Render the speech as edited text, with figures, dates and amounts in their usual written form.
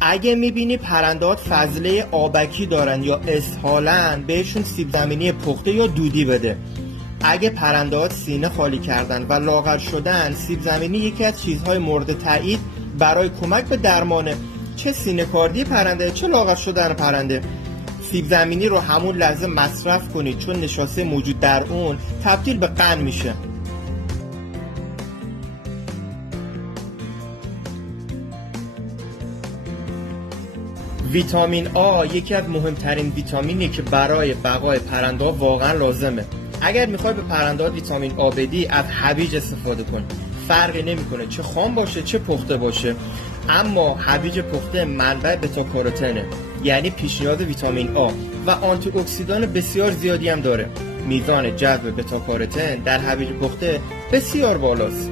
اگه میبینی پرندات فضله آبکی دارن یا اسهالن، بهشون سیب زمینی پخته یا دودی بده. اگه پرندات سینه خالی کردن و لاغر شدن، سیب زمینی یکی از چیزهای مورد تایید برای کمک به درمانه، چه سینه کاردی پرنده چه لاغر شدن پرنده. سیب زمینی رو همون لحظه مصرف کنید، چون نشاسته موجود در اون تبدیل به قند میشه. ویتامین آ یکی از مهمترین ویتامینی که برای بقای پرنده واقعا لازمه. اگر میخوای به پرنده ویتامین آ بدی، از هویج استفاده کن. فرقی نمیکنه چه خام باشه چه پخته باشه، اما هویج پخته منبع بتا کاروتنه، یعنی پیش نیاز ویتامین آ و آنتی اکسیدان بسیار زیادی هم داره. میزان جذب بتا کاروتن در هویج پخته بسیار بالاست.